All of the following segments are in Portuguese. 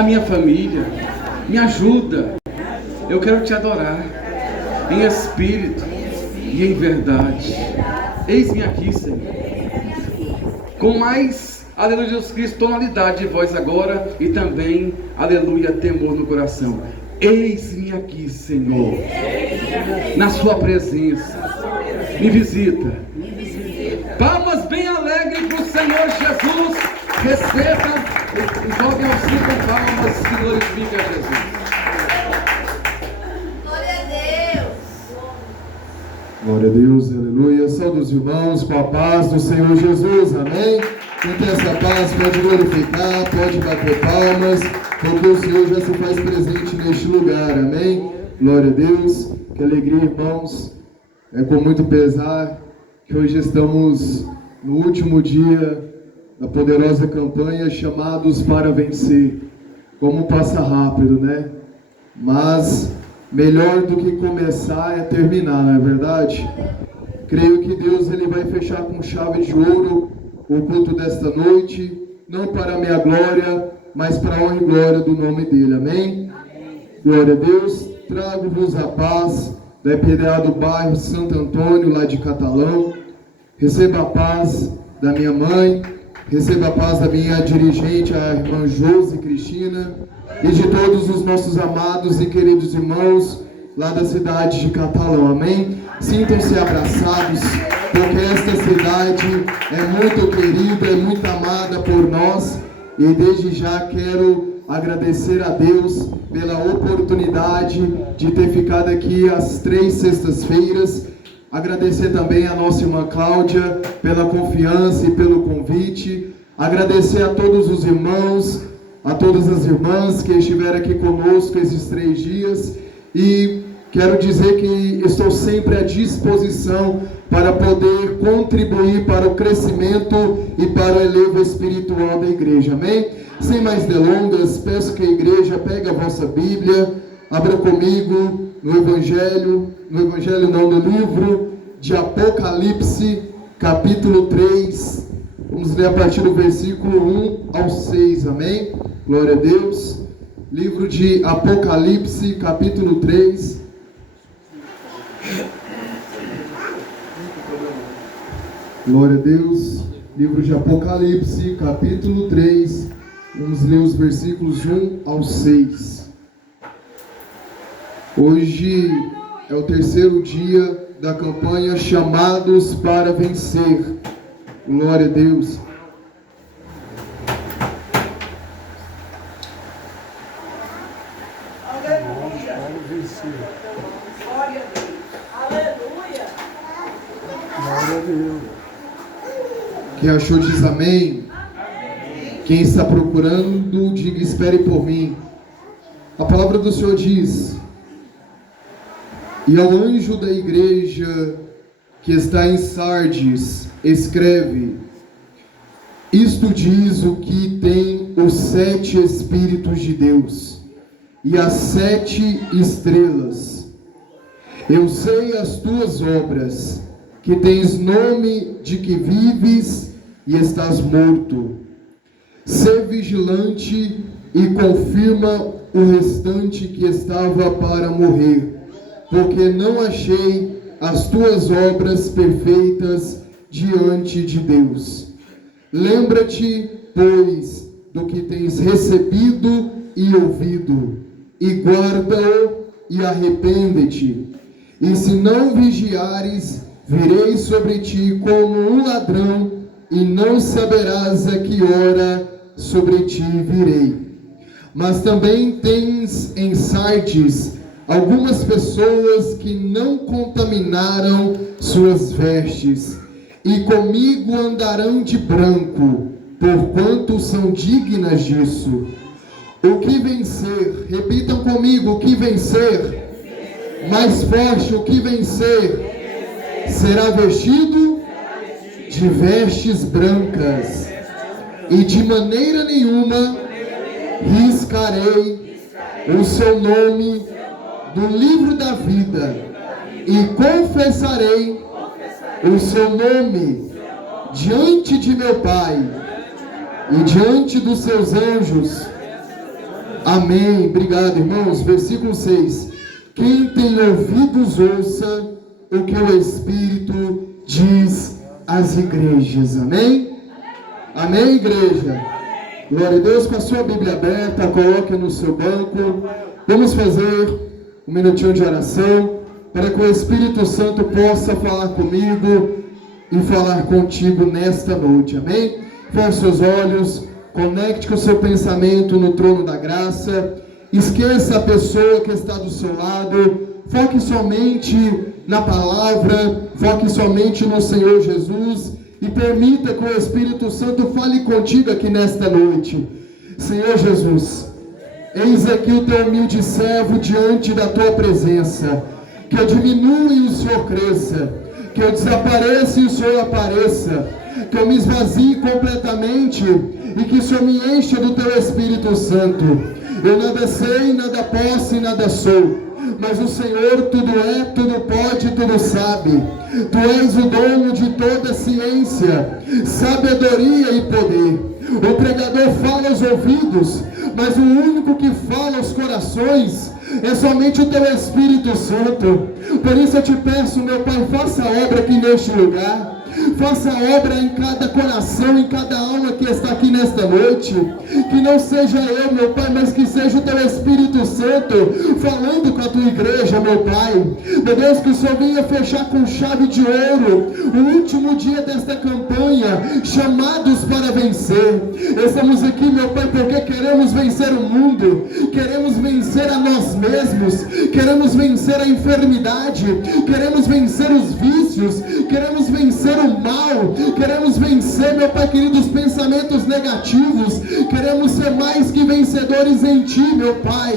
a minha família. Me ajuda. Eu quero te adorar em espírito e em verdade. Eis-me aqui, Senhor. Com mais, aleluia, Jesus Cristo, tonalidade de voz agora e também, aleluia, temor no coração. Eis-me aqui, Senhor, na sua presença. Me visita. Palmas bem alegres para o Senhor Jesus. Receba, jogue ao céu com palmas e glorifique a Jesus. Glória a Deus. Glória a Deus, aleluia. Saúde os irmãos com a paz do Senhor Jesus, amém? Quem tem essa paz pode glorificar, pode bater palmas, porque o Senhor já se faz presente neste lugar, amém? Glória a Deus, que alegria, irmãos. É com muito pesar que hoje estamos no último dia da poderosa campanha Chamados para Vencer. Como passa rápido, né? Mas melhor do que começar é terminar, não é verdade? Creio que Deus ele vai fechar com chave de ouro o culto desta noite, não para a minha glória, mas para a honra e glória do nome dele, amém? Glória a Deus. Trago-vos a paz da EPDA do bairro Santo Antônio, lá de Catalão. Receba a paz da minha mãe, receba a paz da minha dirigente, a irmã Josi Cristina, e de todos os nossos amados e queridos irmãos lá da cidade de Catalão, amém? Sintam-se abraçados, porque esta cidade é muito querida, é muito amada por nós, e desde já quero agradecer a Deus pela oportunidade de ter ficado aqui às 3 sextas-feiras, agradecer também a nossa irmã Cláudia pela confiança e pelo convite, agradecer a todos os irmãos, a todas as irmãs que estiveram aqui conosco esses 3 dias, e quero dizer que estou sempre à disposição para poder contribuir para o crescimento e para o elevo espiritual da igreja, amém? Sem mais delongas, peço que a igreja pegue a vossa Bíblia, abra comigo no livro de Apocalipse, capítulo 3, vamos ler a partir do versículo 1 ao 6, amém? Glória a Deus. Livro de Apocalipse, capítulo 3. Glória a Deus. Livro de Apocalipse, capítulo 3. Vamos ler os versículos 1 ao 6. Hoje é o 3º dia da campanha Chamados para Vencer. Glória a Deus. Quem achou diz amém. Quem está procurando, diga espere por mim. A palavra do Senhor diz: e ao anjo da igreja que está em Sardes, escreve: isto diz o que tem os 7 Espíritos de Deus e as 7 estrelas. Eu sei as tuas obras, que tens nome de que vives e estás morto. Sê vigilante e confirma o restante que estava para morrer, porque não achei as tuas obras perfeitas diante de Deus. Lembra-te, pois, do que tens recebido e ouvido, e guarda-o e arrepende-te. E se não vigiares, virei sobre ti como um ladrão, e não saberás a que hora sobre ti virei. Mas também tens em Sardes algumas pessoas que não contaminaram suas vestes, e comigo andarão de branco, porquanto são dignas disso. O que vencer, repitam comigo, o que vencer, mais forte, o que vencer, será vestido de vestes brancas, e de maneira nenhuma riscarei o seu nome do livro da vida, e confessarei o seu nome diante de meu Pai e diante dos seus anjos. Amém. Obrigado, irmãos. Versículo 6. Quem tem ouvidos, ouça o que o Espírito diz às igrejas. Amém? Amém, igreja? Glória a Deus. Com a sua Bíblia aberta, coloque no seu banco. Vamos fazer um minutinho de oração para que o Espírito Santo possa falar comigo e falar contigo nesta noite. Amém? Feche seus olhos, conecte com o seu pensamento no trono da graça. Esqueça a pessoa que está do seu lado. Foque somente na palavra, foque somente no Senhor Jesus e permita que o Espírito Santo fale contigo aqui nesta noite. Senhor Jesus, eis aqui o teu humilde servo diante da tua presença. Que eu diminua e o Senhor cresça, que eu desapareça e o Senhor apareça, que eu me esvazie completamente e que o Senhor me encha do teu Espírito Santo. Eu nada sei, nada posso e nada sou, mas o Senhor tudo é, tudo pode, tudo sabe. Tu és o dono de toda ciência, sabedoria e poder. O pregador fala aos ouvidos, mas o único que fala aos corações é somente o teu Espírito Santo. Por isso eu te peço, meu Pai, faça a obra aqui neste lugar. Faça a obra em cada coração, em cada alma que está aqui nesta noite. Que não seja eu, meu Pai, mas que seja o teu Espírito Santo falando com a tua igreja, meu Pai. Meu Deus, que o Senhor venha fechar com chave de ouro o último dia desta campanha, chamados para vencer. Estamos aqui, meu Pai, porque queremos vencer o mundo, queremos vencer a nós mesmos, queremos vencer a enfermidade, queremos vencer os vícios, queremos vencer o mal, queremos vencer, meu Pai querido, os pensamentos negativos, queremos ser mais que vencedores em Ti, meu Pai.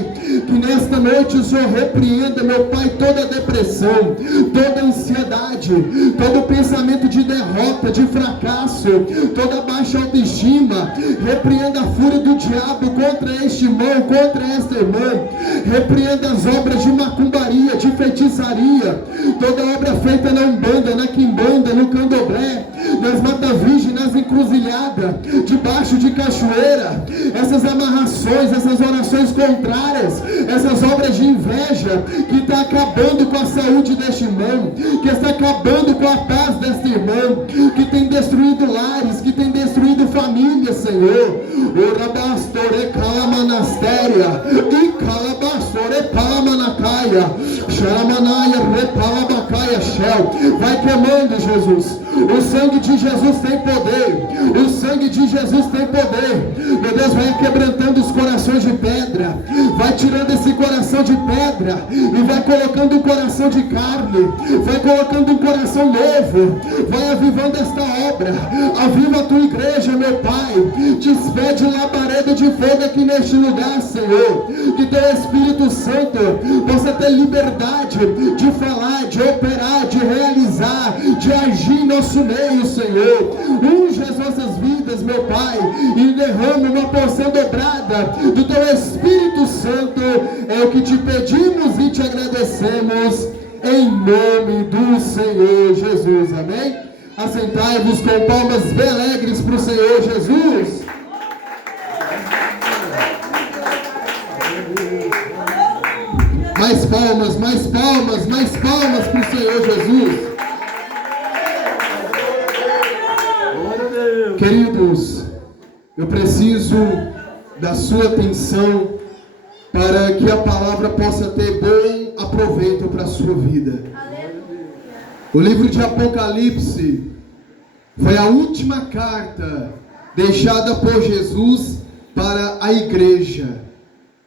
Que nesta noite o Senhor repreenda, meu Pai, toda depressão, toda ansiedade, todo pensamento de derrota, de fracasso, toda baixa autoestima. Repreenda a fúria do diabo contra este irmão, contra esta irmã. Repreenda as obras de macumbaria, de feitiçaria, toda obra feita na Umbanda, na Quimbanda, no Candomblé, nas Mata Virgem, nas encruzilhadas, debaixo de cachoeira. Essas amarrações, essas orações contrárias, essas obras de inveja que está acabando com a saúde deste irmão, que está acabando com a paz deste irmão, que tem destruído lares, que tem destruído famílias, Senhor. Orabastore calamanastéria e calabastore palamanacaia xaramanaya repalabacaia shell. Vai queimando, Jesus. O sangue de Jesus tem poder. O sangue de Jesus tem poder. Meu Deus, vai quebrantando os corações de pedra. Vai tirando esse coração de pedra e vai colocando um coração de carne. Vai colocando um coração novo. Vai avivando esta obra. Aviva a tua igreja, meu Pai. Despede labareda de fogo aqui neste lugar, Senhor. Que teu Espírito Santo possa ter liberdade de falar, de operar, de realizar, de agir em nosso meio, Senhor. Unge as nossas vidas, meu Pai, e derrama uma porção dobrada do teu Espírito Santo. É o que te pedimos e te agradecemos em nome do Senhor Jesus. Amém? Assentai-vos com palmas bem alegres para o Senhor Jesus. Mais palmas, mais palmas, mais palmas para o Senhor Jesus. Queridos, eu preciso da sua atenção para que a palavra possa ter bom aproveito para a sua vida. O livro de Apocalipse foi a última carta deixada por Jesus para a igreja.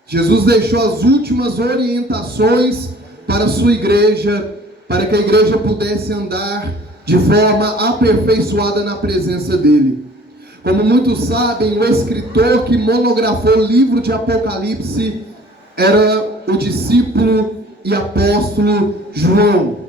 Jesus deixou as últimas orientações para a sua igreja, para que a igreja pudesse andar de forma aperfeiçoada na presença dele. Como muitos sabem, o escritor que monografou o livro de Apocalipse era o discípulo e apóstolo João.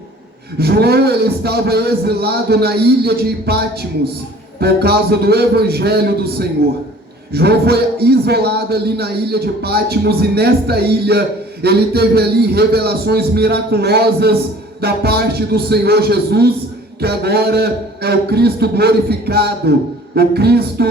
João, ele estava exilado na ilha de Patmos por causa do evangelho do Senhor. João foi isolado ali na ilha de Patmos, e nesta ilha ele teve ali revelações miraculosas da parte do Senhor Jesus, que agora é o Cristo glorificado, o Cristo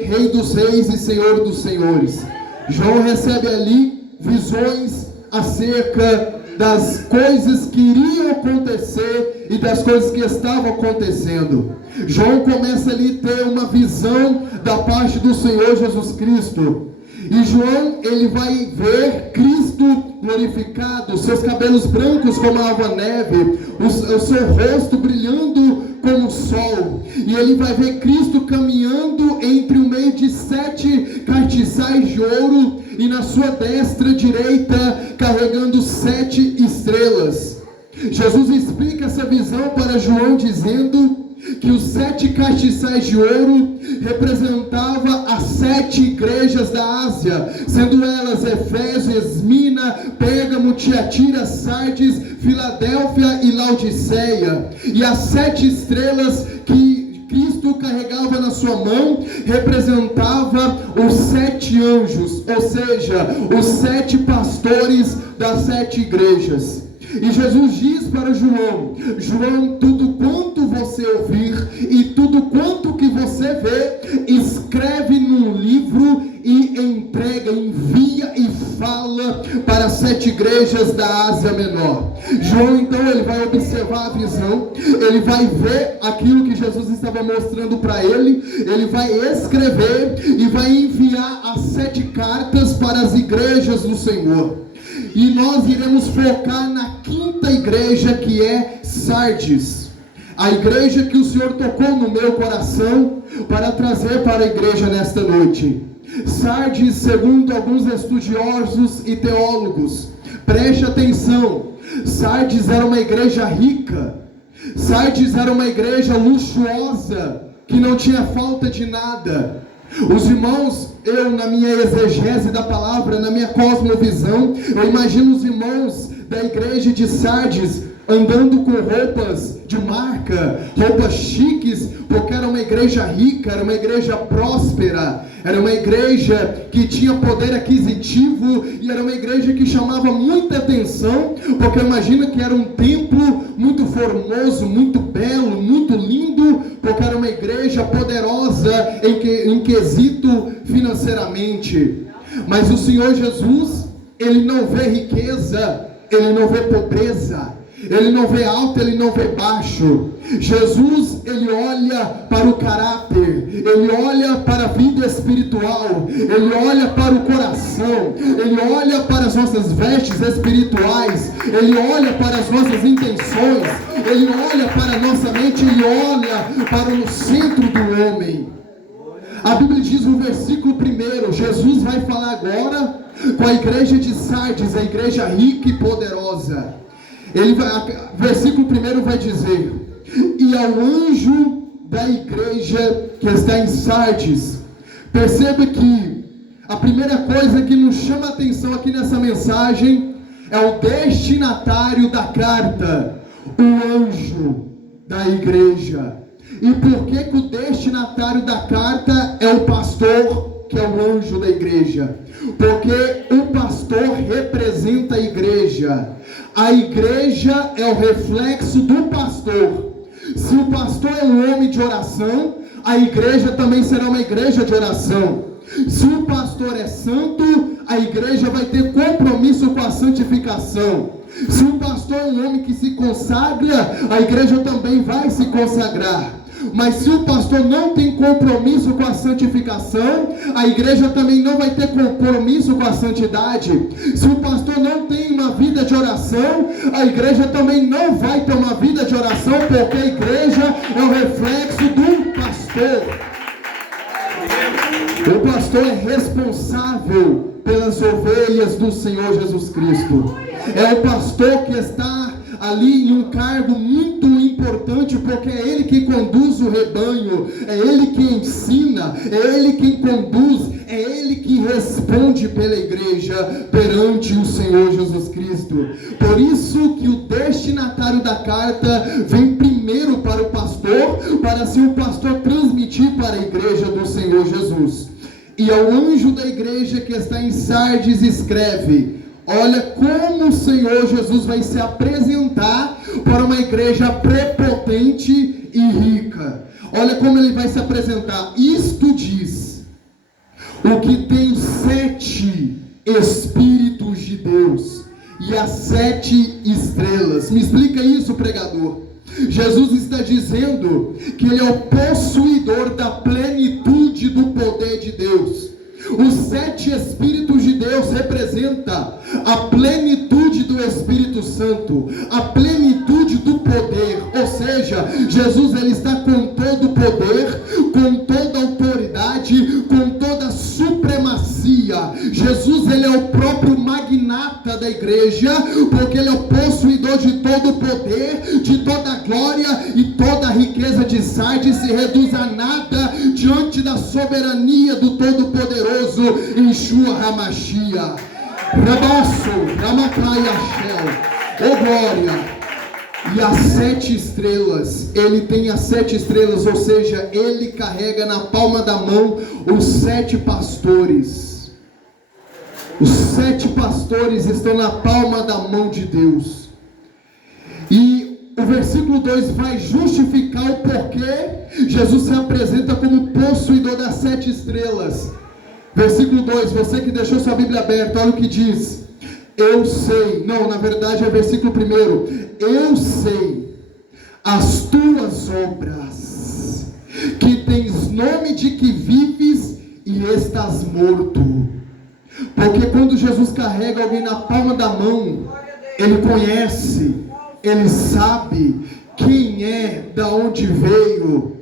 Rei dos Reis e Senhor dos Senhores. João recebe ali visões acerca das coisas que iriam acontecer e das coisas que estavam acontecendo. João começa ali a ter uma visão da parte do Senhor Jesus Cristo. E João, ele vai ver Cristo glorificado, seus cabelos brancos como a neve, o seu rosto brilhando como o sol. E ele vai ver Cristo caminhando entre o meio de 7 castiçais de ouro, e na sua destra direita carregando 7 estrelas. Jesus explica essa visão para João dizendo que os 7 castiçais de ouro representava as 7 igrejas da Ásia, sendo elas Éfeso, Esmina, Pérgamo, Tiatira, Sardes, Filadélfia e Laodiceia. E as 7 estrelas que Cristo carregava na sua mão representava os 7 anjos, ou seja, os 7 pastores das 7 igrejas. E Jesus diz para João: João, tudo quanto você ouvir e tudo quanto que você vê, escreve num livro e entrega, envia e fala para as 7 igrejas da Ásia Menor. João então ele vai observar a visão, ele vai ver aquilo que Jesus estava mostrando para ele, ele vai escrever e vai enviar as 7 cartas para as igrejas do Senhor. E nós iremos focar na 5ª igreja, que é Sardes, a igreja que o Senhor tocou no meu coração para trazer para a igreja nesta noite. Sardes, segundo alguns estudiosos e teólogos, preste atenção, Sardes era uma igreja rica, Sardes era uma igreja luxuosa, que não tinha falta de nada. Os irmãos, eu na minha exegese da palavra, na minha cosmovisão, eu imagino os irmãos da igreja de Sardes andando com roupas de marca, roupas chiques, porque era uma igreja rica, era uma igreja próspera, era uma igreja que tinha poder aquisitivo e era uma igreja que chamava muita atenção, porque imagina que era um templo muito formoso, muito belo, muito lindo, porque era uma igreja poderosa em quesito financeiramente. Mas o Senhor Jesus, ele não vê riqueza, ele não vê pobreza, ele não vê alto, ele não vê baixo. Jesus, ele olha para o caráter, ele olha para a vida espiritual, ele olha para o coração, ele olha para as nossas vestes espirituais, ele olha para as nossas intenções, ele olha para a nossa mente, ele olha para o centro do homem. A Bíblia diz no versículo 1, Jesus vai falar agora com a igreja de Sardes, a igreja rica e poderosa. Versículo 1 vai dizer: e ao anjo da igreja que está em Sardes. Perceba que a primeira coisa que nos chama a atenção aqui nessa mensagem é o destinatário da carta, o anjo da igreja. E por que o destinatário da carta é o pastor, que é o anjo da igreja? Porque o pastor representa a igreja. A igreja é o reflexo do pastor. Se o pastor é um homem de oração, a igreja também será uma igreja de oração. Se o pastor é santo, a igreja vai ter compromisso com a santificação. Se o pastor é um homem que se consagra, a igreja também vai se consagrar. Mas se o pastor não tem compromisso com a santificação, a igreja também não vai ter compromisso com a santidade. Se o pastor não tem uma vida de oração, a igreja também não vai ter uma vida de oração, porque a igreja é o reflexo do pastor. O pastor é responsável pelas ovelhas do Senhor Jesus Cristo. É o pastor que está ali em um cargo muito importante, porque é ele que conduz o rebanho, é ele que ensina, é ele quem conduz, é ele que responde pela igreja perante o Senhor Jesus Cristo. Por isso que o destinatário da carta vem primeiro para o pastor, para assim o pastor transmitir para a igreja do Senhor Jesus. E ao anjo da igreja que está em Sardes escreve: olha como o Senhor Jesus vai se apresentar para uma igreja prepotente e rica. Olha como ele vai se apresentar. Isto diz: o que tem 7 Espíritos de Deus e as 7 estrelas. Me explica isso, pregador. Jesus está dizendo que Ele é o possuidor da plenitude do poder de Deus. Os 7 Espíritos de Deus representam a plenitude do Espírito Santo, a plenitude do poder. Ou seja, Jesus ele está com todo o poder, com toda a autoridade, com toda a supremacia. Jesus ele é o próprio magnata da igreja, porque ele é o possuidor de todo o poder, de toda a glória, e toda a riqueza de Sardes se reduz a nada diante da soberania do Todo-Poderoso Yeshua HaMashiach. Rabasso, Ramakai Ashel, glória. E as 7 estrelas, ele tem as 7 estrelas, ou seja, ele carrega na palma da mão os 7 pastores. Os 7 pastores estão na palma da mão de Deus. E o versículo 2 vai justificar o porquê Jesus se apresenta como possuidor das 7 estrelas. Versículo 2, você que deixou sua Bíblia aberta, olha o que diz. Eu sei, não, na verdade é versículo 1. Eu sei as tuas obras, que tens nome de que vives e estás morto. Porque quando Jesus carrega alguém na palma da mão, ele conhece, ele sabe quem é, da onde veio,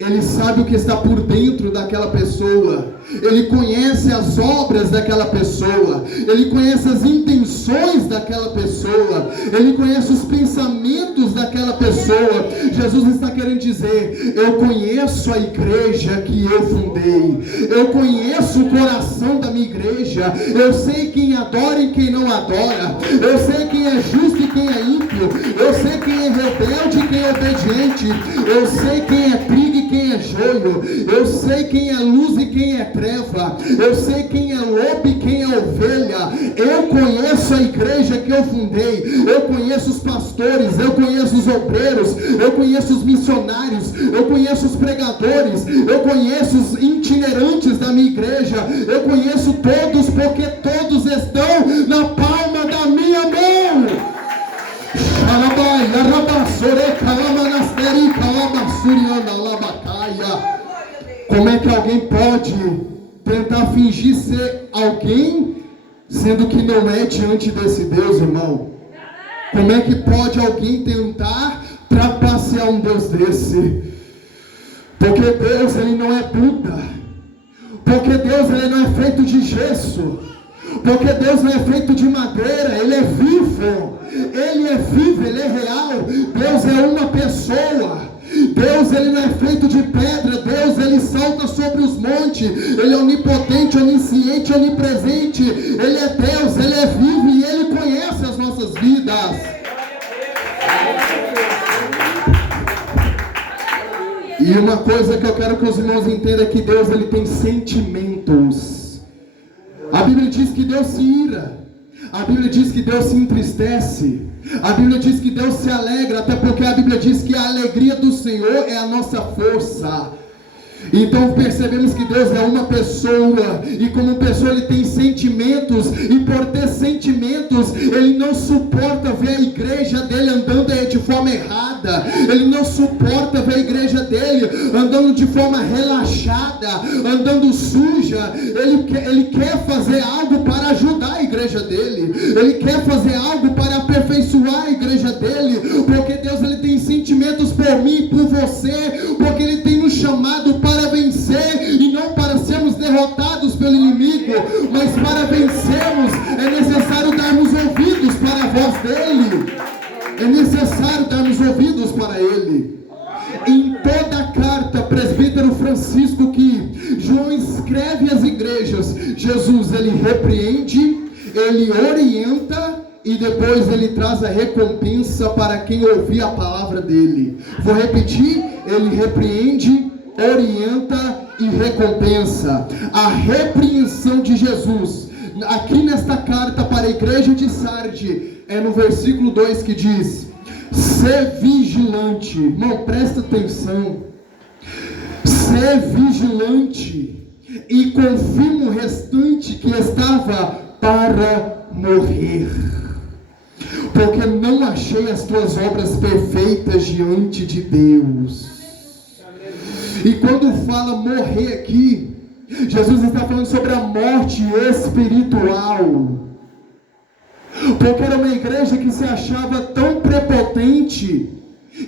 ele sabe o que está por dentro daquela pessoa, ele conhece as obras daquela pessoa, ele conhece as intenções daquela pessoa, ele conhece os pensamentos daquela pessoa. Jesus está querendo dizer: eu conheço a igreja que eu fundei, eu conheço o coração da minha igreja, eu sei quem adora e quem não adora, eu sei quem é justo e quem é ímpio, eu sei quem é rebelde e quem é obediente, eu sei quem é trigo e quem é joio, eu sei quem é luz e quem é treva, eu sei quem é lobo e quem é ovelha. Eu conheço a igreja que eu fundei, eu conheço os pastores, eu conheço os obreiros, eu conheço os missionários, eu conheço os pregadores, eu conheço os itinerantes da minha igreja, eu conheço todos, porque todos estão na palma da minha mão. Como é que alguém pode tentar fingir ser alguém, sendo que não é diante desse Deus, irmão? Como é que pode alguém tentar trapacear um Deus desse? Porque Deus ele não é Buda, porque Deus ele não é feito de gesso, porque Deus não é feito de madeira, Ele é vivo, Ele é vivo, Ele é real. Deus é uma pessoa. Deus ele não é feito de pedra. Deus ele salta sobre os montes, Ele é onipotente, onisciente, onipresente. Ele é Deus, Ele é vivo e Ele conhece as nossas vidas. E uma coisa que eu quero que os irmãos entendam é que Deus ele tem sentimentos. A Bíblia diz que Deus se ira, a Bíblia diz que Deus se entristece, a Bíblia diz que Deus se alegra, até porque a Bíblia diz que a alegria do Senhor é a nossa força. Então percebemos que Deus é uma pessoa, e como pessoa ele tem sentimentos, e por ter sentimentos, ele não suporta ver a igreja dele andando de forma errada, ele não suporta ver a igreja dele andando de forma relaxada, andando suja. Ele quer fazer algo para ajudar a igreja dele, ele quer fazer algo para aperfeiçoar a igreja dele, porque Deus ele tem sentimentos por mim e por você, porque ele tem nos chamado para vencer e não para sermos derrotados pelo inimigo, mas para vencermos é necessário darmos ouvidos para a voz dele, é necessário darmos ouvidos para ele. Em toda a carta, presbítero Francisco, que João escreve às igrejas, Jesus ele repreende, ele orienta e depois ele traz a recompensa para quem ouvir a palavra dele. Vou repetir: ele repreende, orienta e recompensa. A repreensão de Jesus aqui nesta carta para a igreja de Sardes é no versículo 2 que diz: ser vigilante. Irmão, presta atenção. Ser vigilante e confirma o restante que estava para morrer, porque não achei as tuas obras perfeitas diante de Deus. E quando fala morrer aqui, Jesus está falando sobre a morte espiritual, porque era uma igreja que se achava tão prepotente,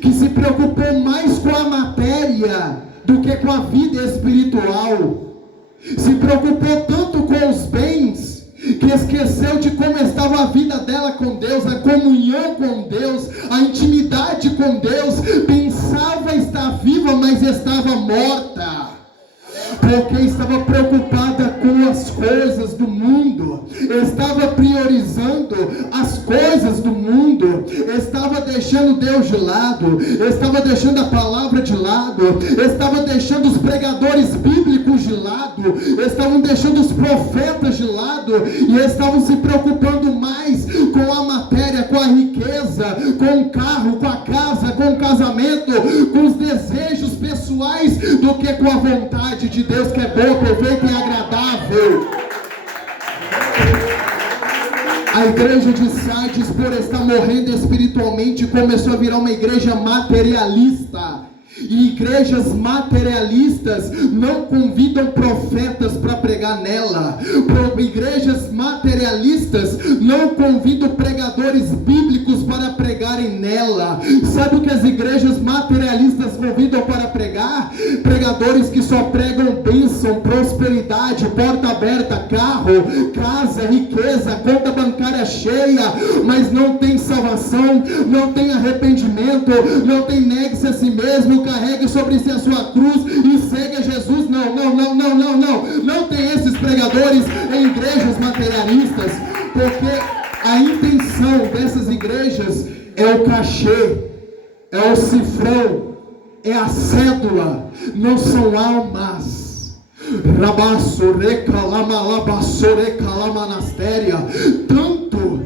que se preocupou mais com a matéria do que com a vida espiritual, se preocupou tanto com os bens, que esqueceu de como estava a vida dela com Deus, a comunhão com Deus, a intimidade com Deus. Pensava estar viva, mas estava morta, porque estava preocupada com as coisas do mundo, estava priorizando as coisas do mundo, estava deixando Deus de lado, estava deixando a palavra de lado, estava deixando os pregadores bíblicos de lado, estavam deixando os profetas de lado, e estavam se preocupando mais com a matéria, com a riqueza, com o carro, com a casa, com o casamento, com os desejos pessoais, do que com a vontade de Deus, que é boa, perfeita e agradável. A igreja de Sardes, por estar morrendo espiritualmente, começou a virar uma igreja materialista. E igrejas materialistas não convidam profetas para pregar nela. Igrejas materialistas não convidam pregadores bíblicos para pregarem nela. Sabe o que as igrejas materialistas convidam para pregar? Pregadores que só pregam bênção, prosperidade, porta aberta, carro, casa, riqueza, conta bancária cheia, mas não tem salvação, não tem arrependimento, não tem negue-se a si mesmo, carregue sobre si a sua cruz e segue a Jesus. Não tem esses pregadores em igrejas materialistas, porque a intenção dessas igrejas é o cachê, é o cifrão, é a cédula, não são almas. Tanto,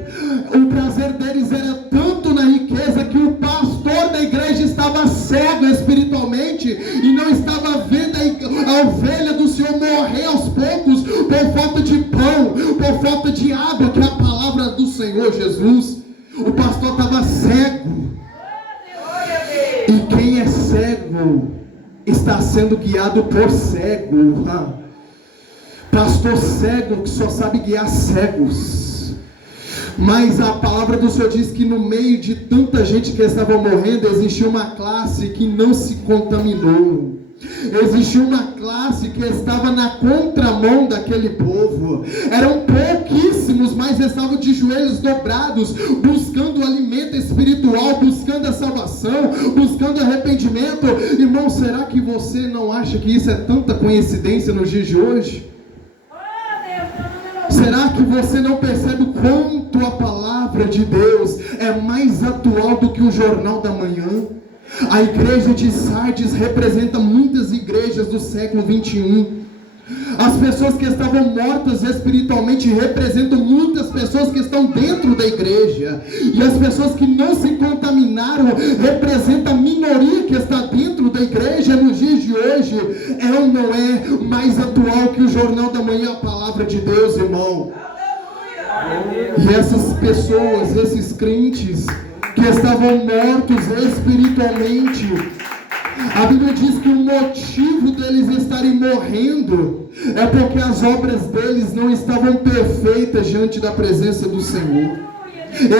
o prazer deles era tanto na riqueza, que o pastor da igreja estava cego espiritualmente e não estava vendo a ovelha do Senhor morrer aos poucos por falta de pão, por falta de água, que é a palavra do Senhor Jesus. O pastor estava cego, e quem é cego está sendo guiado por cego. Pastor cego que só sabe guiar cegos. Mas a palavra do Senhor diz que no meio de tanta gente que estava morrendo, existia uma classe que não se contaminou. Existia uma classe que estava na contramão daquele povo. Eram pouquíssimos, mas estavam de joelhos dobrados, buscando o alimento espiritual, buscando a salvação, buscando arrependimento. Irmão, será que você não acha que isso é tanta coincidência nos dias de hoje? Será que você não percebe o quanto a palavra de Deus é mais atual do que o jornal da manhã? A igreja de Sardes representa muitas igrejas do século 21. As pessoas que estavam mortas espiritualmente representam muitas pessoas que estão dentro da igreja. E as pessoas que não se contaminaram representam a minoria que está dentro da igreja nos dias de hoje. É ou não é mais atual que o jornal da manhã a palavra de Deus, irmão? E essas pessoas, esses crentes que estavam mortos espiritualmente, a Bíblia diz que o motivo deles estarem morrendo é porque as obras deles não estavam perfeitas diante da presença do Senhor.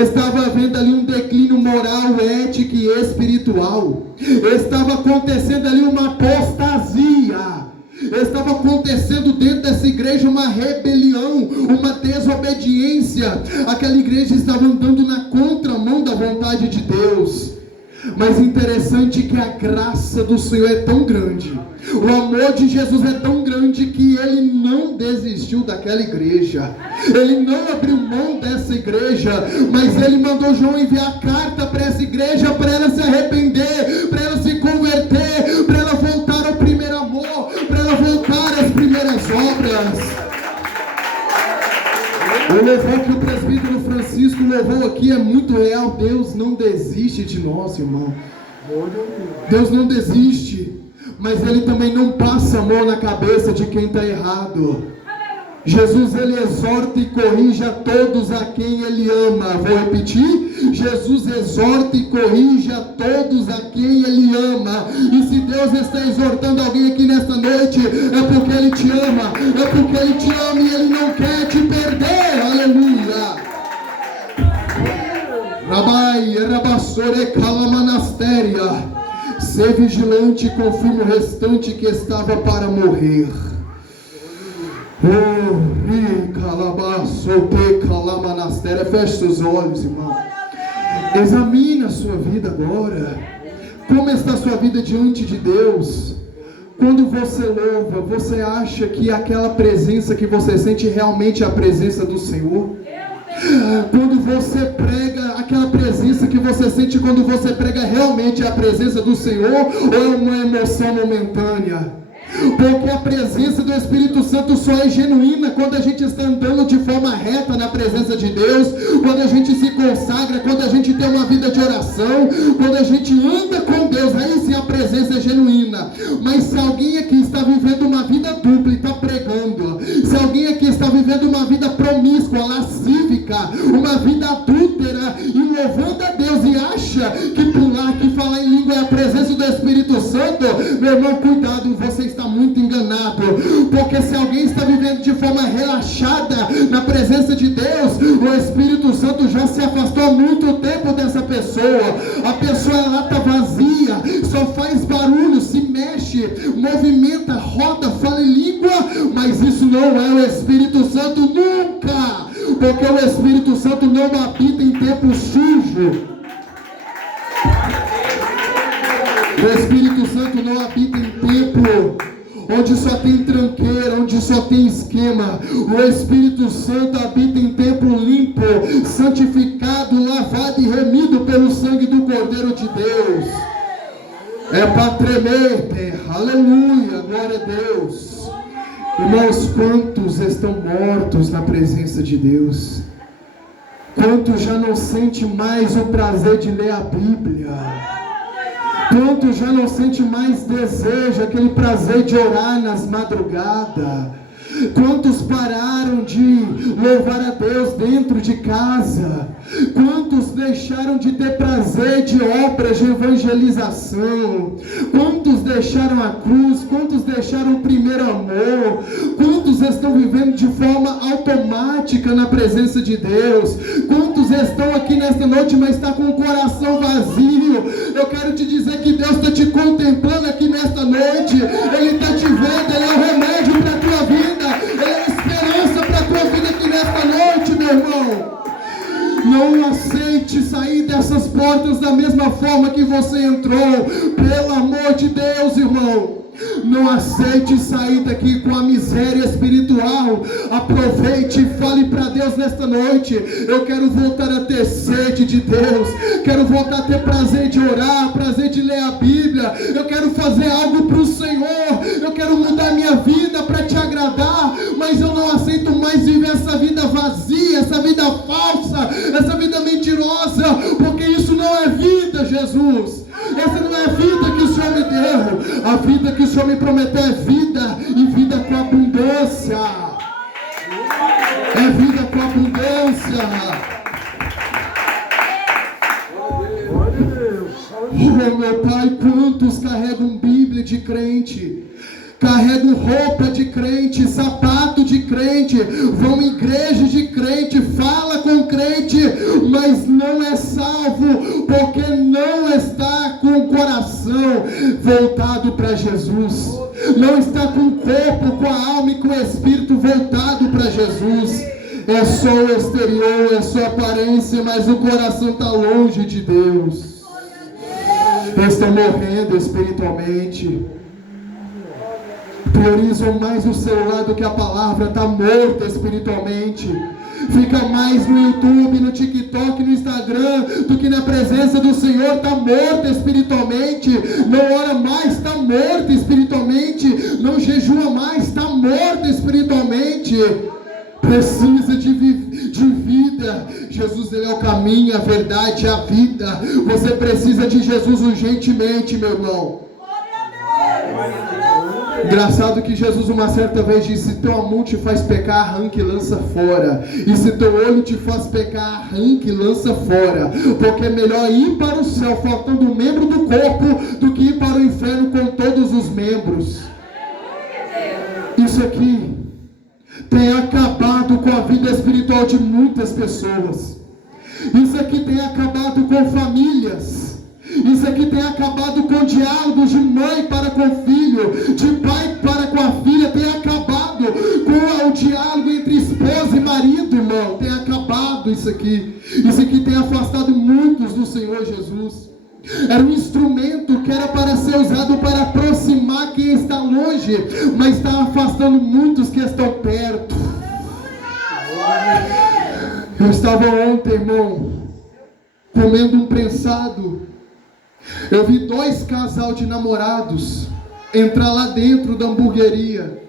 Estava havendo ali um declínio moral, ético e espiritual. Estava acontecendo ali uma apostasia. Estava acontecendo dentro dessa igreja uma rebelião, uma desobediência. Aquela igreja estava andando na contramão da vontade de Deus. Mas interessante que a graça do Senhor é tão grande, o amor de Jesus é tão grande, que Ele não desistiu daquela igreja. Ele não abriu mão dessa igreja, mas Ele mandou João enviar carta para essa igreja, para ela se arrepender, para ela se converter, para ela voltar ao primeiro amor, para ela voltar às primeiras obras. O louvor que o presbítero Francisco louvou aqui é muito real. Deus não desiste de nós, irmão. Deus não desiste, mas Ele também não passa a mão na cabeça de quem está errado. Jesus, ele exorta e corrige a todos a quem ele ama. Vou repetir: Jesus exorta e corrige a todos a quem ele ama. E se Deus está exortando alguém aqui nesta noite, é porque ele te ama, é porque ele te ama e ele não quer te perder. Aleluia. Rabai, Rabassore, Calamanastéria. Ser vigilante e confirma o restante que estava para morrer. Feche seus olhos, irmão. Examine a sua vida agora. Como está a sua vida diante de Deus? Quando você louva, você acha que aquela presença que você sente realmente é a presença do Senhor? Quando você prega, aquela presença que você sente quando você prega realmente é a presença do Senhor ou é uma emoção momentânea? Porque a presença do Espírito Santo só é genuína quando a gente está andando de forma reta na presença de Deus, quando a gente se consagra, quando a gente tem uma vida de oração, quando a gente anda com Deus, aí sim a presença é genuína. Mas se alguém aqui está vivendo uma vida dupla e está pregando, se alguém aqui está vivendo uma vida promíscua, lascívica, uma vida adúltera e louvando a Deus e acha que pular, que falar em língua é a presença do Espírito Santo, meu irmão, cuidado, você está muito enganado, porque se alguém está vivendo de forma relaxada na presença de Deus, o Espírito Santo já se afastou há muito tempo dessa pessoa. A pessoa ela está vazia, só faz barulho, se mexe, movimenta, roda, fala em língua, mas isso não é o Espírito Santo nunca, porque o Espírito Santo não habita em templo sujo. O Espírito Santo não habita em templo onde só tem tranqueira, onde só tem esquema. O Espírito Santo habita em templo limpo, santificado, lavado e remido pelo sangue do Cordeiro de Deus. É para tremer, aleluia, glória a Deus. Irmãos, quantos estão mortos na presença de Deus? Quantos já não sente mais o prazer de ler a Bíblia? Quantos já não sente mais desejo, aquele prazer de orar nas madrugadas? Quantos pararam de louvar a Deus dentro de casa? Quantos deixaram de ter prazer de obras de evangelização? Quantos deixaram a cruz? Quantos deixaram o primeiro amor? Quantos estão vivendo de forma automática na presença de Deus? Quantos estão aqui nesta noite, mas está com o coração vazio? Eu quero te dizer que Deus está te contemplando aqui nesta noite. Ele está te vendo, Ele é o remédio para a tua vida. Ele é a esperança para a tua vida aqui nesta noite, meu irmão. Não aceite sair dessas portas da mesma forma que você entrou. Pelo amor de Deus, irmão. Não aceite sair daqui com a miséria espiritual. Aproveite e fale para Deus nesta noite: eu quero voltar a ter sede de Deus, quero voltar a ter prazer de orar, prazer de ler a Bíblia, eu quero fazer algo para o Senhor, eu quero mudar minha vida para te agradar, mas eu não aceito mais viver essa vida vazia, essa vida falsa, essa vida mentirosa, porque isso não é vida, Jesus. Essa não é a vida que o Senhor me deu. A vida que o Senhor me prometeu é vida, e vida com abundância. É vida com abundância. Oh, meu Pai, quantos carregam Bíblia de crente, carregam roupa de crente, sapato de crente, vão em igreja de crente, fala com crente, mas não é salvo, porque não está com o coração voltado para Jesus, não está com o corpo, com a alma e com o espírito voltado para Jesus. É só o exterior, é só a aparência, mas o coração está longe de Deus. Estão morrendo espiritualmente, priorizam mais o celular do que a palavra, está morta espiritualmente, fica mais no YouTube, no TikTok, no Instagram do que na presença do Senhor, está morta espiritualmente, não ora mais, está morta espiritualmente, não jejua mais, está morta espiritualmente. Precisa de vida. Jesus, Ele é o caminho, a verdade e a vida. Você precisa de Jesus urgentemente, meu irmão. Engraçado que Jesus uma certa vez disse: se teu mão te faz pecar, arranque e lança fora. E se teu olho te faz pecar, arranque e lança fora. Porque é melhor ir para o céu faltando um membro do corpo do que ir para o inferno com todos os membros. Isso aqui tem acabado com a vida espiritual de muitas pessoas. Isso aqui tem acabado com famílias. Isso aqui tem acabado com diálogos de mãe para com filho, de pai para com a filha. Tem acabado com o diálogo entre esposa e marido, irmão. Tem acabado isso aqui. Isso aqui tem afastado muitos do Senhor Jesus. Era um instrumento que era para ser usado para aproximar quem está longe, mas está afastando muitos que estão perto. Eu estava ontem, irmão, comendo um prensado. Eu vi 2 casal de namorados entrar lá dentro da hamburgueria.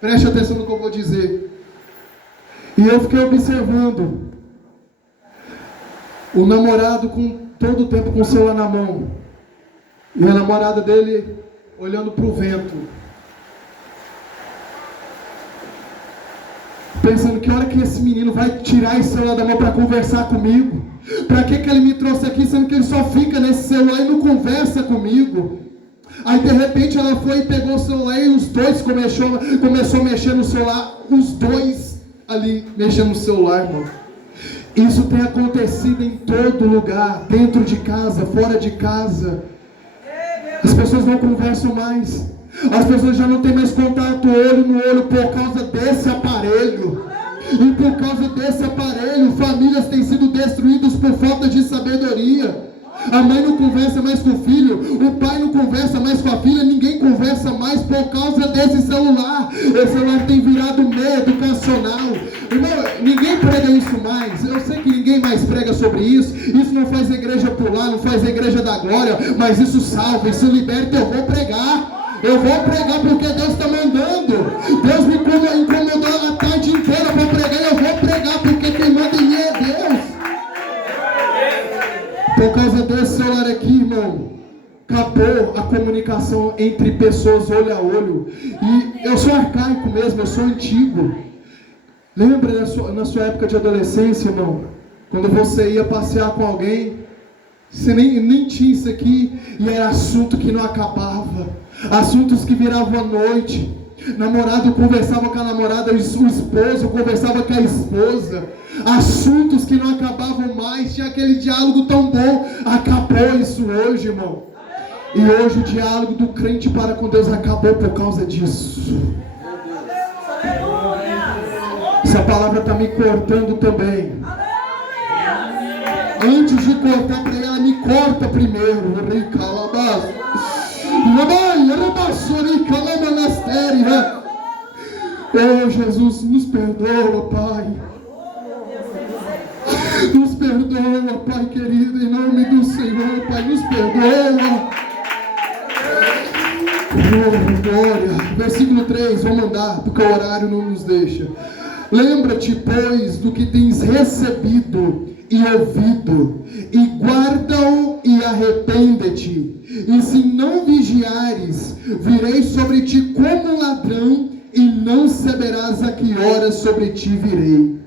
Preste atenção no que eu vou dizer. E eu fiquei observando o namorado com todo o tempo com o celular na mão, e a namorada dele olhando para o vento, pensando: que hora que esse menino vai tirar esse celular da mão para conversar comigo? Para que ele me trouxe aqui, sendo que ele só fica nesse celular e não conversa comigo? Aí de repente ela foi e pegou o celular, e os dois começou a mexer no celular. Os dois ali mexendo no celular, irmão. Isso tem acontecido em todo lugar, dentro de casa, fora de casa. As pessoas não conversam mais. As pessoas já não têm mais contato olho no olho por causa desse aparelho. E por causa desse aparelho, famílias têm sido destruídas por falta de sabedoria. A mãe não conversa mais com o filho, o pai não conversa mais com a filha, ninguém conversa mais por causa desse celular. Esse celular tem virado meio educacional. Irmão, ninguém prega isso mais. Eu sei que ninguém mais prega sobre isso. Isso não faz a igreja pular, não faz a igreja da glória, mas isso salva, isso liberta. Eu vou pregar. Eu vou pregar porque Deus está mandando. Deus me incomodou a tarde inteira para pregar, e eu vou pregar porque quem manda em mim é Deus. Por causa desse celular aqui, irmão, acabou a comunicação entre pessoas olho a olho. E eu sou arcaico mesmo, eu sou antigo. Lembra na sua época de adolescência, irmão? Quando você ia passear com alguém, você nem tinha isso aqui, e era assunto que não acabava. Assuntos que viravam à noite. Namorado conversava com a namorada, o esposo conversava com a esposa. Assuntos que não acabavam mais. Tinha aquele diálogo tão bom. Acabou isso hoje, irmão. E hoje o diálogo do crente para com Deus acabou por causa disso. Essa palavra está me cortando também. Antes de cortar para ela, me corta primeiro. Oh, Jesus, nos perdoa, Pai. Nos perdoa, Pai querido, em nome do Senhor, Pai, nos perdoa. Oh, glória. Versículo 3, vamos andar, porque o horário não nos deixa. Lembra-te, pois, do que tens recebido e ouvido, e guarda-o e arrepende-te. E se não vigiares, virei sobre ti como ladrão, e não saberás a que horas sobre ti virei.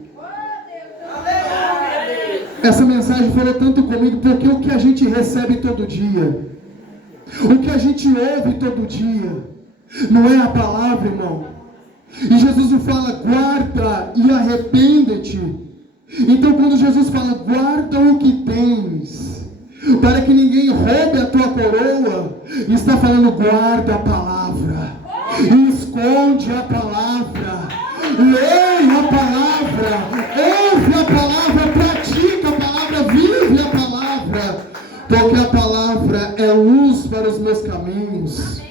Essa mensagem falou tanto comigo, porque o que a gente recebe todo dia, o que a gente ouve todo dia, não é a palavra, irmão. E Jesus não fala: guarda e arrepende-te. Então quando Jesus fala: guarda o que tens, para que ninguém roube a tua coroa, está falando: guarda a palavra, esconde a palavra, leia a palavra, ouve a palavra, pratica a palavra, vive a palavra, porque a palavra é luz para os meus caminhos,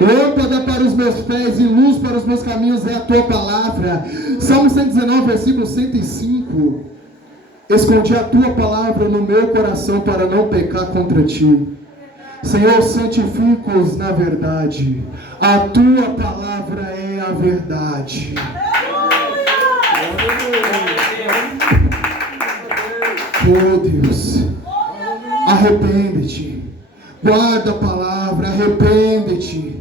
lâmpada para os meus pés e luz para os meus caminhos é a tua palavra. Salmo 119, versículo 105. Escondi a tua palavra no meu coração para não pecar contra ti. Senhor, santifica-os na verdade. A tua palavra é a verdade. Oh Deus, arrepende-te. Guarda a palavra, arrepende-te.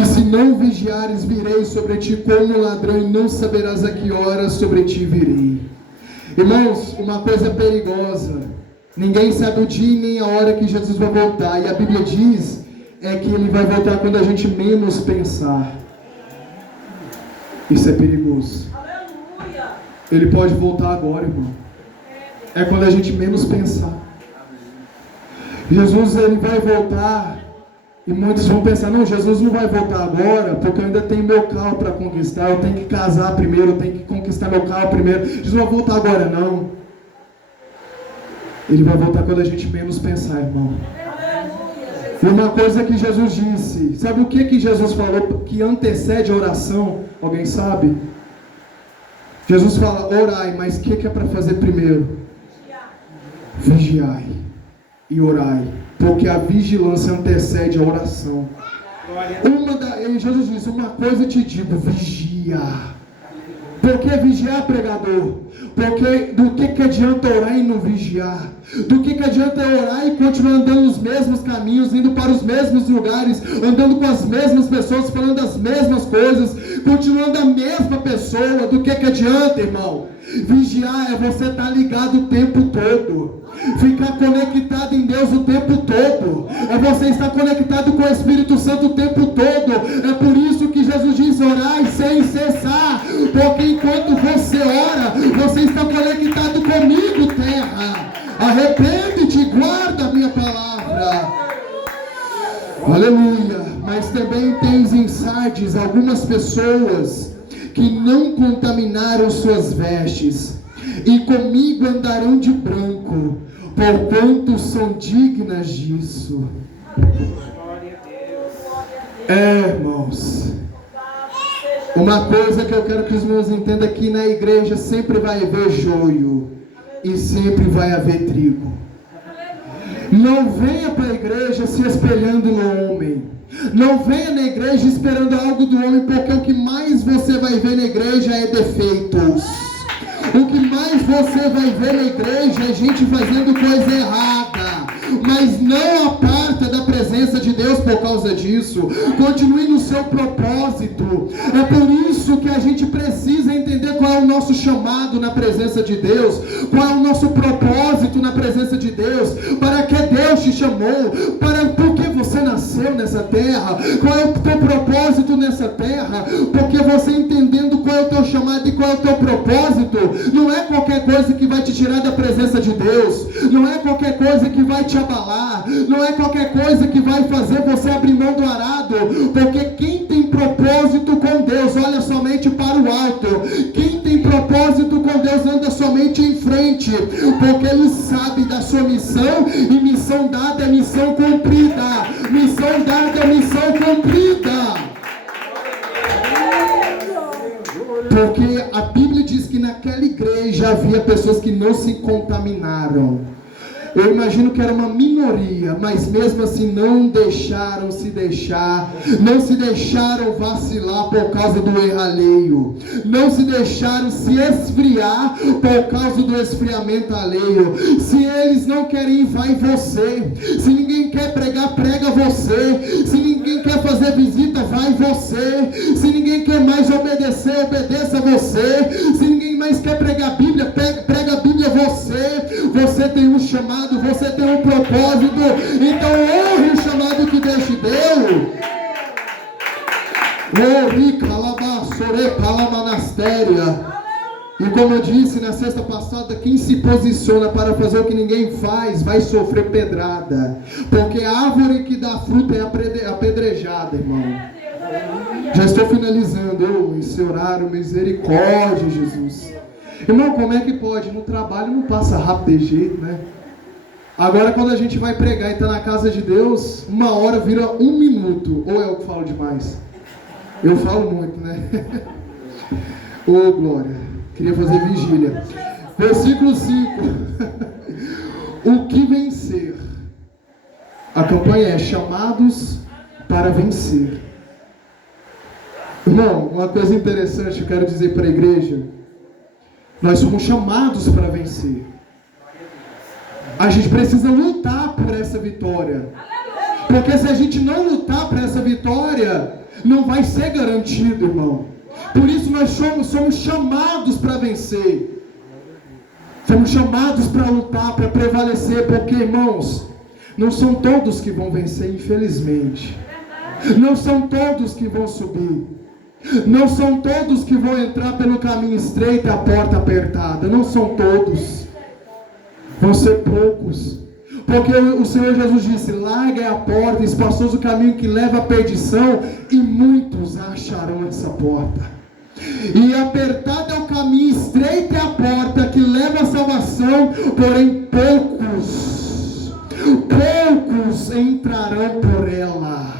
E se não vigiares, virei sobre ti como ladrão, e não saberás a que horas sobre ti virei. Irmãos, uma coisa perigosa, ninguém sabe o dia nem a hora que Jesus vai voltar, e a Bíblia diz que Ele vai voltar quando a gente menos pensar. Isso é perigoso. Ele pode voltar agora, irmão. É quando a gente menos pensar. Jesus, Ele vai voltar, e muitos vão pensar, não, Jesus não vai voltar agora, porque eu ainda tenho meu carro para conquistar, eu tenho que casar primeiro, eu tenho que conquistar meu carro primeiro. Jesus não vai voltar agora, não. Ele vai voltar quando a gente menos pensar, irmão. E uma coisa que Jesus disse, sabe o que Jesus falou que antecede a oração? Alguém sabe? Jesus fala, orai, mas o que é para fazer primeiro? Vigiai e orai, porque a vigilância antecede a oração. Jesus disse, uma coisa eu te digo, vigia. Por que vigiar, pregador? Porque do que adianta orar e não vigiar? Do que adianta orar e continuar andando nos mesmos caminhos, indo para os mesmos lugares, andando com as mesmas pessoas, falando as mesmas coisas, continuando a mesma pessoa? Do que adianta, irmão? Vigiar é você estar ligado o tempo todo, ficar conectado em Deus o tempo todo, é você estar conectado com o Espírito Santo o tempo todo. É por isso que Jesus diz, orai sem cessar, porque enquanto você ora, você está conectado comigo, terra. Arrepende-te, guarda a minha palavra. Aleluia. Mas também tens em Sardes algumas pessoas que não contaminaram suas vestes, e comigo andarão de branco, porquanto são dignas disso. Irmãos, uma coisa que eu quero que os meus entendam, que na igreja sempre vai haver joio e sempre vai haver trigo. Não venha para a igreja se espelhando no homem. Não venha na igreja esperando algo do homem, porque o que mais você vai ver na igreja é defeitos. O que mais você vai ver na igreja é gente fazendo coisa errada, mas não aparta da presença de Deus por causa disso. Continue no seu propósito. É por isso que a gente precisa entender qual é o nosso chamado na presença de Deus, qual é o nosso propósito na presença de Deus, para que Deus te chamou, por que você nasceu nessa terra, qual é o teu propósito nessa terra. Porque você entendendo qual é o teu chamado e qual é o teu propósito, não é qualquer coisa que vai te tirar da presença de Deus, não é qualquer coisa que vai te abalar, não é qualquer coisa que vai fazer você abrir mão do arado, porque quem tem propósito com Deus olha somente para o alto, quem tem propósito com Deus anda somente em frente, porque ele sabe da sua missão, e missão dada é missão cumprida, missão dada é missão cumprida. Porque a Bíblia diz que naquela igreja havia pessoas que não se contaminaram. Eu imagino que era uma minoria, mas mesmo assim não deixaram se deixar, não se deixaram vacilar por causa do erro alheio, não se deixaram se esfriar por causa do esfriamento alheio. Se eles não querem ir, vai você. Se ninguém quer pregar, prega você. Se ninguém quer fazer visita, vai você. Se ninguém quer mais obedecer, obedeça você. Se ninguém mais quer pregar a Bíblia, prega a Bíblia você. Você tem um chamado, você tem um propósito, então honre o chamado que Deus te deu. E como eu disse na sexta passada, quem se posiciona para fazer o que ninguém faz, vai sofrer pedrada, porque a árvore que dá fruto é apedrejada, irmão. Já estou finalizando esse horário, misericórdia, Jesus. Irmão, como é que pode? No trabalho não passa rápido de jeito, né? Agora quando a gente vai pregar e está na casa de Deus, 1 hora vira 1 minuto. Ou eu que falo demais? Eu falo muito, né? Ô, glória. Queria fazer vigília. Versículo 5. O que vencer? A campanha é chamados para vencer. Irmão, uma coisa interessante que eu quero dizer para a igreja. Nós somos chamados para vencer. A gente precisa lutar por essa vitória. Porque se a gente não lutar por essa vitória, não vai ser garantido, irmão. Por isso nós somos chamados para vencer. Fomos chamados para lutar, para prevalecer, porque, irmãos, não são todos que vão vencer, infelizmente. Não são todos que vão subir. Não são todos que vão entrar pelo caminho estreito e a porta apertada. Não são todos. Vão ser poucos. Porque o Senhor Jesus disse: larga é a porta, espaçoso o caminho que leva à perdição, e muitos acharão essa porta. E apertado é o caminho, estreita é a porta que leva à salvação, porém poucos entrarão por ela.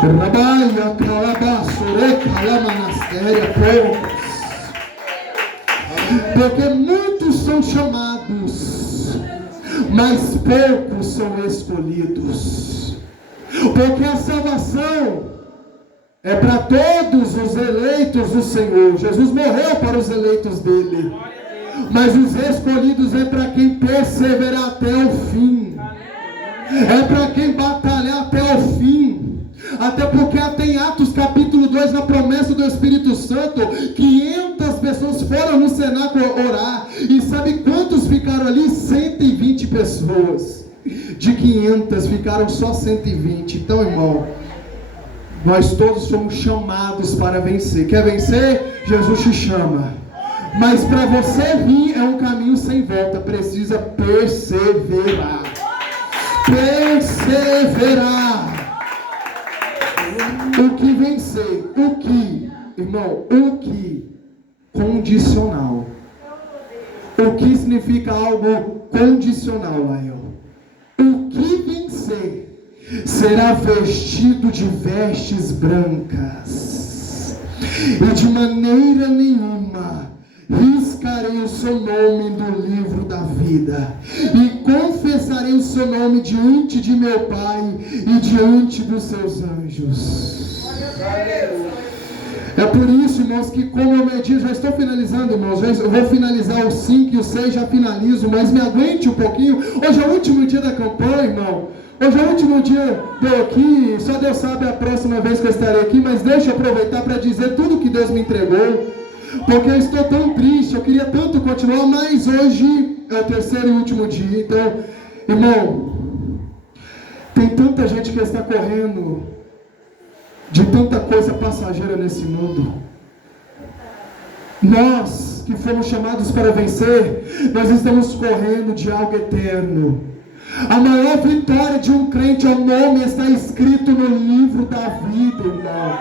Rabaia, calabaço, recalamanastéria, poucos. Porque muitos são chamados, mas poucos são escolhidos. Porque a salvação é para todos os eleitos do Senhor. Jesus morreu para os eleitos dele. Mas os escolhidos é para quem perseverar até o fim. É para quem batalhar até o fim. Até porque até em Atos capítulo 2, na promessa do Espírito Santo, 500 pessoas foram no cenáculo orar. E sabe quantos ficaram ali? 120 pessoas. De 500 ficaram só 120. Então, irmão, nós todos somos chamados para vencer. Quer vencer? Jesus te chama. Mas para você vir é um caminho sem volta. Precisa perseverar. Perseverar. O que vencer? O que? Irmão, o que? Condicional. O que significa algo condicional, Lael? O que vencer será vestido de vestes brancas, e de maneira nenhuma riscarei o seu nome do livro da vida, e confessarei o seu nome diante de meu Pai e diante dos seus anjos. É por isso, irmãos, que como eu medito, já estou finalizando, irmãos, eu vou finalizar o 5 e o 6, já finalizo, mas me aguente um pouquinho. Hoje é o último dia da campanha, irmão. Hoje é o último dia de eu aqui, só Deus sabe a próxima vez que eu estarei aqui, mas deixa eu aproveitar para dizer tudo que Deus me entregou, porque eu estou tão triste, eu queria tanto continuar, mas hoje é o terceiro e último dia. Então, irmão, tem tanta gente que está correndo de tanta coisa passageira nesse mundo. Nós que fomos chamados para vencer, nós estamos correndo de algo eterno. A maior vitória de um crente, o nome está escrito no livro da vida, irmão.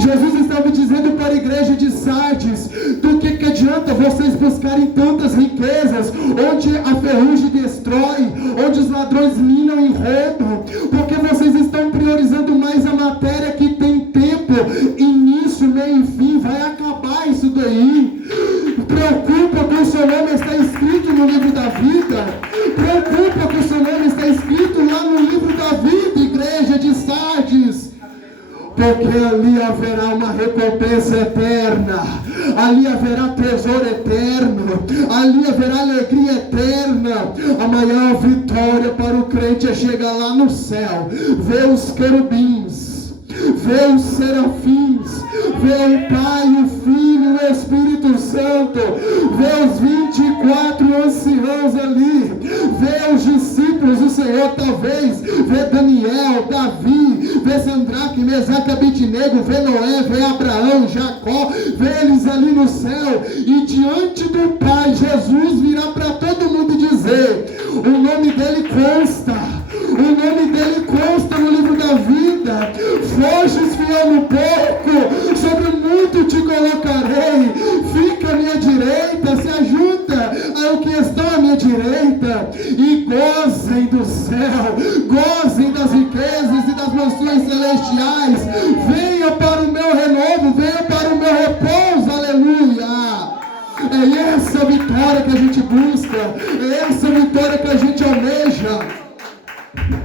Jesus estava dizendo para a igreja de Sardes: do que adianta vocês buscarem tantas riquezas, onde a ferrugem destrói, onde os ladrões minam e roubam, porque vocês estão priorizando mais a matéria que tem tempo, início, meio e fim, vai acabar isso daí. Preocupa que o seu nome está escrito no livro da vida. Preocupa que o seu nome está escrito lá no livro da vida, igreja de Sardes. Porque ali haverá uma recompensa eterna, ali haverá tesouro eterno, ali haverá alegria eterna. A maior vitória para o crente é chegar lá no céu, ver os querubins, ver os serafins, ver o Pai, o Filho, o Espírito Santo, ver os 24 anciãos ali, ver os discípulos do Senhor, talvez, ver Daniel, Davi, ver Sandraque, Mesaque, Abednego, ver Noé, ver Abraão, Jacó, ver eles ali no céu, e diante do Pai, Jesus virá para todo mundo dizer: o nome dele consta, o nome dele consta no livro da vida. Fostes fiel no pouco, sobre muito te colocarei. Fica à minha direita, se ajuda ao que está à minha direita, e gozem do céu, gozem das riquezas e das mansões celestiais. Venha para o meu renovo, venha para o meu repouso, aleluia. É essa vitória que a gente busca, é essa vitória que a gente almeja.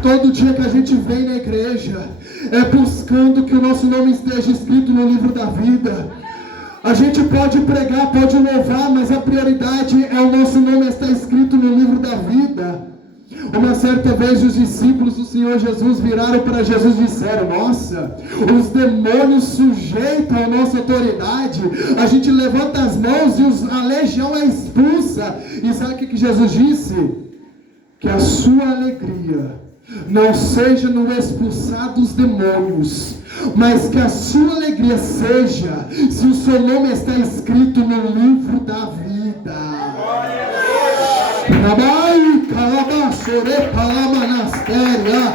Todo dia que a gente vem na igreja, é buscando que o nosso nome esteja escrito no livro da vida. A gente pode pregar, pode louvar, mas a prioridade é o nosso nome estar escrito no livro da vida. Uma certa vez os discípulos do Senhor Jesus viraram para Jesus e disseram: nossa, os demônios sujeitam a nossa autoridade, a gente levanta as mãos e a legião é expulsa. E sabe o que Jesus disse? Que a sua alegria não seja no expulsar dos demônios, mas que a sua alegria seja se o seu nome está escrito no livro da vida. Rabai, calabasore, calamanastéria.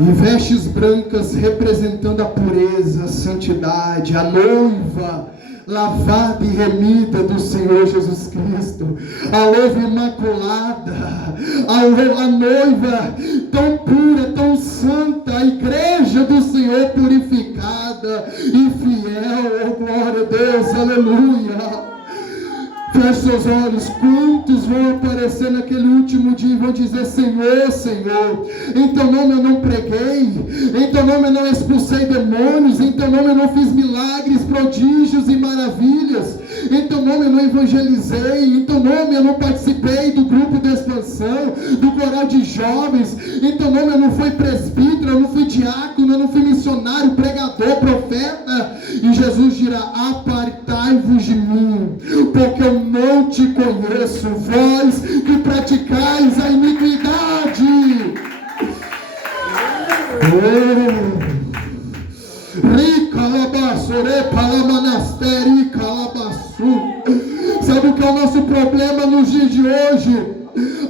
E vestes brancas representando a pureza, a santidade, a noiva lavada e remida do Senhor Jesus Cristo, a noiva imaculada, a noiva tão pura, tão santa, a igreja do Senhor purificada e fiel. Oh, glória a Deus, aleluia. Feche seus olhos. Quantos vão aparecer naquele último dia e vão dizer: Senhor, Senhor, em teu nome eu não preguei, em teu nome eu não expulsei demônios, em teu nome eu não fiz milagres, prodígios e maravilhas, em teu nome eu não evangelizei, em teu nome eu não participei do grupo de expansão, do coral de jovens, em teu nome eu não fui presbítero, eu não fui diácono, eu não fui missionário, pregador, profeta. E Jesus dirá: apartai-vos de mim, porque eu não te conheço, vós que praticais a iniquidade. Sabe o que é o nosso problema nos dias de hoje?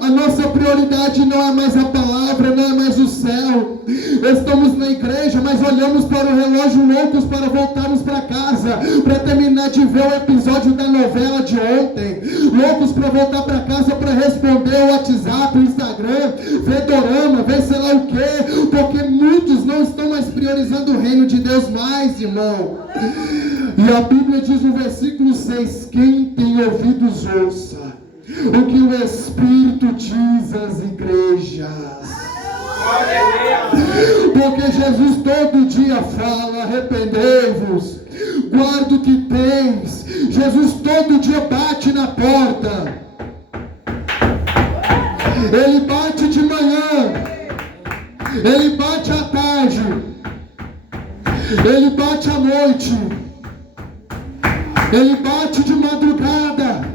A nossa prioridade não é mais a palavra, não é mais o céu. Estamos na igreja, mas olhamos para o relógio loucos para voltarmos para casa, para terminar de ver o episódio da novela de ontem, loucos para voltar para casa para responder o WhatsApp, o Instagram, ver dorama, ver sei lá o que, porque muitos não estão mais priorizando o reino de Deus mais, irmão. E a Bíblia diz no versículo 6: quem tem ouvidos ouça o que o Espírito diz às igrejas. Porque Jesus todo dia fala: arrependei-vos, guarda o que tens. Jesus todo dia bate na porta. Ele bate de manhã, ele bate à tarde, ele bate à noite, ele bate de madrugada.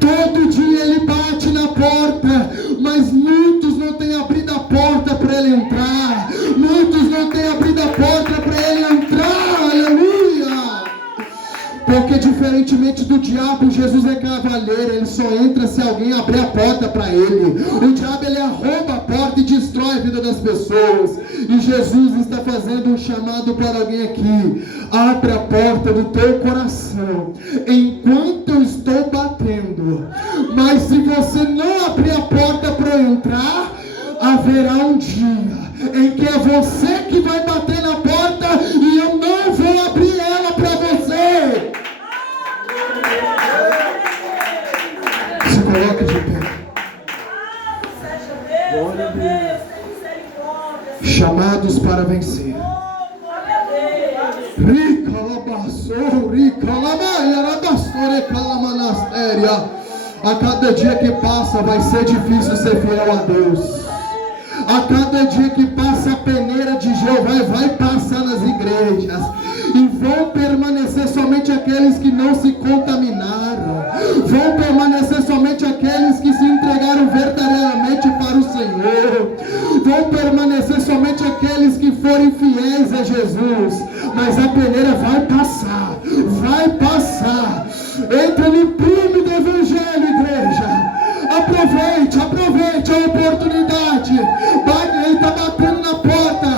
Todo dia ele bate na porta, mas muitos não têm abrido a porta para ele entrar. Muitos não têm abrido a porta para ele entrar, aleluia. Porque diferentemente do diabo, Jesus é cavalheiro, ele só entra se alguém abrir a porta para ele. O diabo, ele arromba a porta e destrói a vida das pessoas. E Jesus está fazendo um chamado para alguém aqui: abre a porta do teu coração enquanto eu estou batendo. Mas se você não abrir a porta para eu entrar, haverá um dia em que é você que vai bater na porta e eu não vou abrir ela para você. Se coloque de pé. Chamados para vencer. A cada dia que passa vai ser difícil ser fiel a Deus. A cada dia que passa, a peneira de Jeová vai passar nas igrejas, e vão permanecer somente aqueles que não se contaminaram, vão permanecer somente aqueles que se entregaram verdadeiramente para o Senhor, vão permanecer somente aqueles que forem fiéis a Jesus. Mas a peneira vai passar, vai passar. Entra no prumo do Evangelho, igreja. Aproveite a oportunidade. Ele está batendo na porta.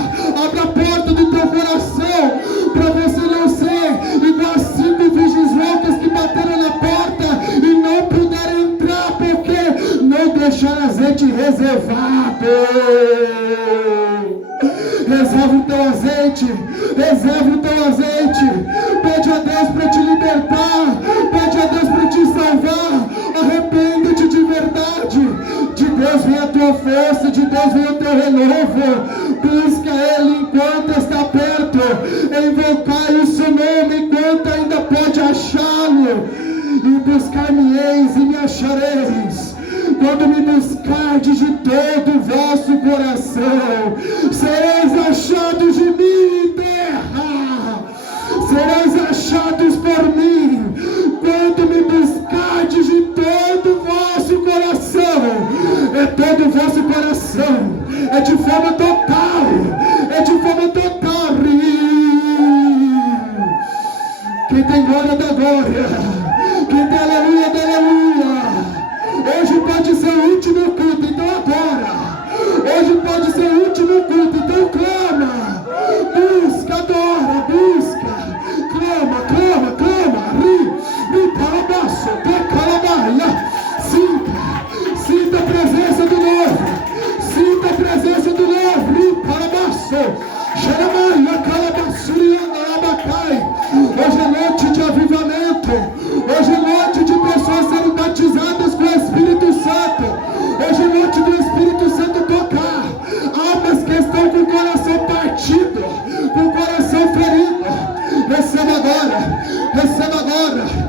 Abra a porta do teu coração, para você não ser igual as 5 virgens loucas que bateram na porta e não puderam entrar, porque não deixaram azeite reservado. Reserva o teu azeite, reserva o teu azeite. Pede a Deus para te libertar, pede a Deus para te salvar. Arrepende-te de verdade. De Deus vem a tua força, de Deus vem o teu renovo. Busca Ele enquanto está perto, invocai o seu nome enquanto ainda pode achá-lo, e buscar buscar-me-eis e me achareis, quando me buscardes de todo o vosso coração. Sereis achados de mim, terra, sereis achados por mim, quando me buscardes de todo o vosso coração. É todo o vosso coração, é de forma total, é de forma total. Quem tem glória da glória, quem tem aleluia da aleluia. Hoje pode ser o último culto, então adora. Hoje pode ser o último culto, então clama, busca, adora, busca, clama, clama, clama. Calabaço, calabaia. Sinta a presença do novo, sinta a presença do novo. Calabaço, xeramaia, calabaçuria, alabacai. Hoje é noite de avivamento, hoje é noite de pessoas serem batizadas com o Espírito Santo, hoje é noite do Espírito Santo tocar almas que estão com o coração partido, com o coração ferido. Receba agora, receba agora.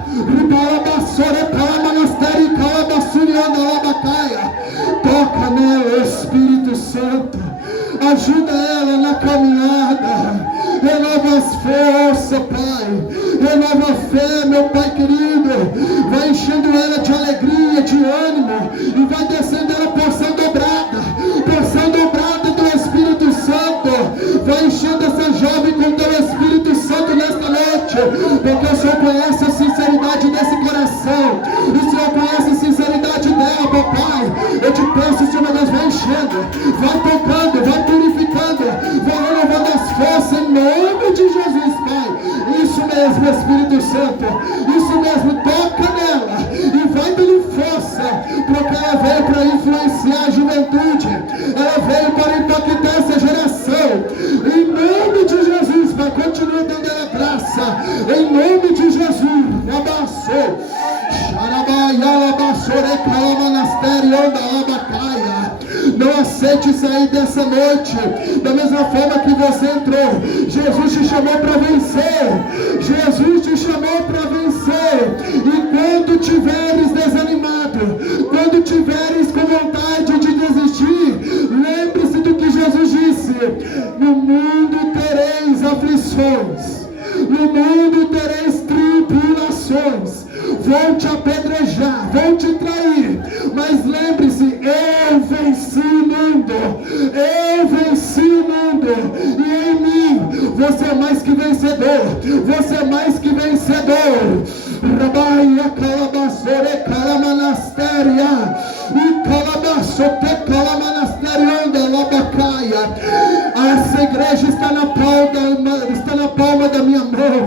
Toca nela, Espírito Santo, ajuda ela na caminhada, renova as forças, Pai, renova a fé, meu Pai querido, vai enchendo ela de alegria, de ânimo, e vai descendo ela porção dobrada do Espírito Santo. Vai enchendo essa jovem com teu Espírito Santo nesta noite, porque o Senhor conhece a sinceridade desse coração, o Senhor conhece a sinceridade dela, papai. Eu te peço, Senhor Deus, vai enchendo, vai tocando, vai purificando, vai renovando as forças em nome de Jesus, Pai. Isso mesmo, Espírito Santo, isso mesmo, toca nela e vai dando força, porque ela veio para influenciar a juventude, ela veio para impactar essa geração. Em nome de Jesus, Pai, continua dando ela graça, em nome de Jesus. Abaçou, não aceite sair dessa noite da mesma forma que você entrou. Jesus te chamou para vencer, Jesus te chamou para vencer. E quando tiveres desanimado, quando tiveres com vontade de desistir, lembre-se do que Jesus disse: no mundo tereis aflições, no mundo tereis tribulações, vão te apedrejar, vão te trair, mas lembre-se, eu venci o mundo, eu venci o mundo, e em mim você é mais que vencedor, você é mais que vencedor. Rabaia calabaçore calamanastéria e calabaçote calamanasterianda labacaia. Essa igreja está na palma da minha mão,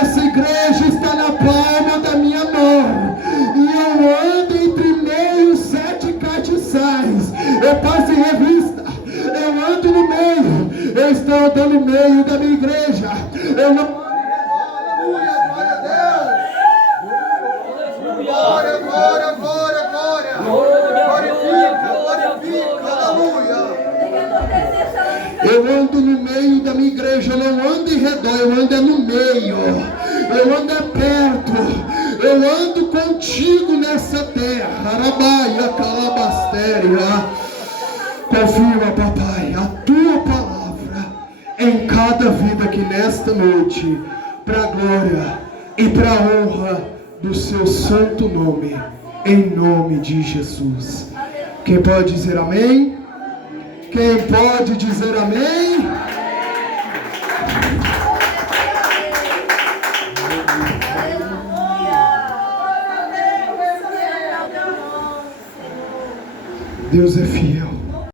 essa igreja está na palma da minha mão, e eu ando entre meio 7 castiçais, eu passo em revista, eu ando no meio, eu estou andando no meio da minha igreja, eu não... Glória, glória, glória, glória, glorifica, aleluia. Eu ando no meio da minha igreja, eu não ando em redor, eu ando no meio, eu ando perto, eu ando contigo nessa terra. Arabaia, calabastéria. Confirma, papai, a tua palavra em cada vida aqui nesta noite, para a glória e para a honra do seu santo nome, em nome de Jesus. Quem pode dizer amém? Quem pode dizer amém? Deus é fiel.